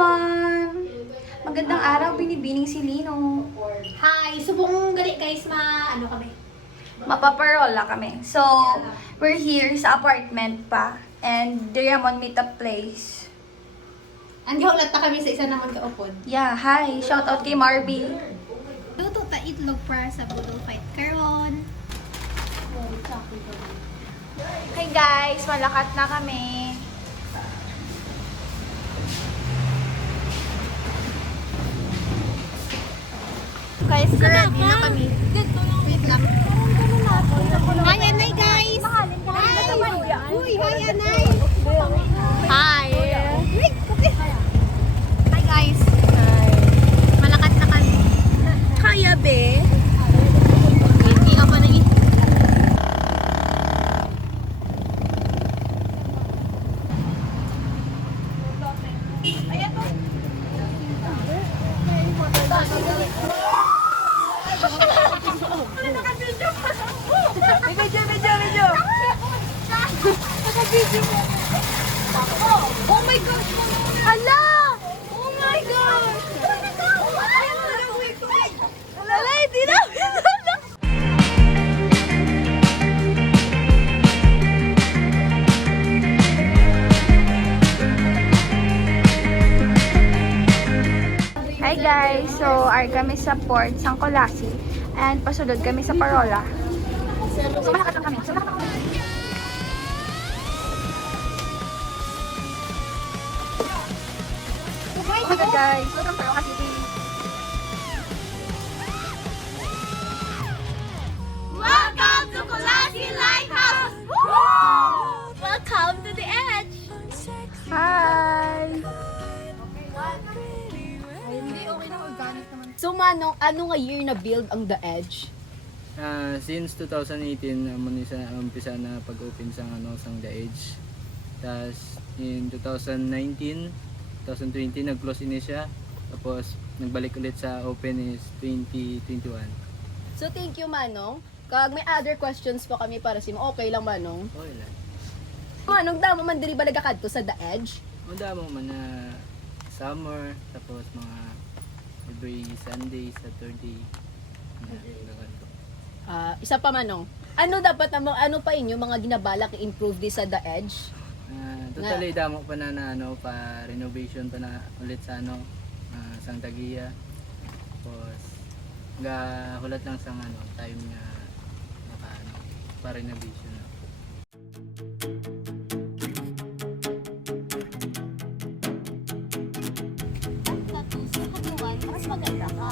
everyone! Magandang araw, binibining si Lino. Hi! Subong gali guys, ano kami? Mapaparola kami. So, we're here sa apartment pa. And Diamond Meetup Place. Andi ulat ta kami sa isa naman kaupod. Yeah, hi! Shout out kay Marby. Luto ta itlog para sa budol fight karon. Hey guys, malakat na kami. Guys, ready na kami. Wait lang. Hi Anay guys! Hi! Uy, hi Anay! Hi! Hi guys! Malakat na kami. Kaya be? Hindi ako na Oh my gosh! Hala! Oh my gosh! Hala, hindi na! Hi guys! So, kami sa Port Sangcolasi and pasulod kami sa Parola. So, malakas lang kami. Oh my God guys! Welcome to Parola City! Welcome to Colasi Lighthouse! Welcome to the edge! Hi! So Manong, ano nga year na build ang The Edge? Since 2018 umpisa na pag-open sang sang The Edge. Tas in 2019, 2020 nag-close ini siya. Tapos nagbalik ulit sa open is 2021. So thank you Manong. Kag may other questions pa kami para si mo. Okay lang Manong? Okay lang. Manong, damo man diri balaga kadto sa The Edge? Munda mo man na summer tapos mga every Sunday, Saturday. Isa pa Manong. Ano dapat namang ano pa inyo mga ginabalak i-improve di sa The Edge? Totally damo pa na pa renovation pa na ulit sa sang Tagiya. Tapos hulat lang sa time nga pa renovation na. Mas maganda ka.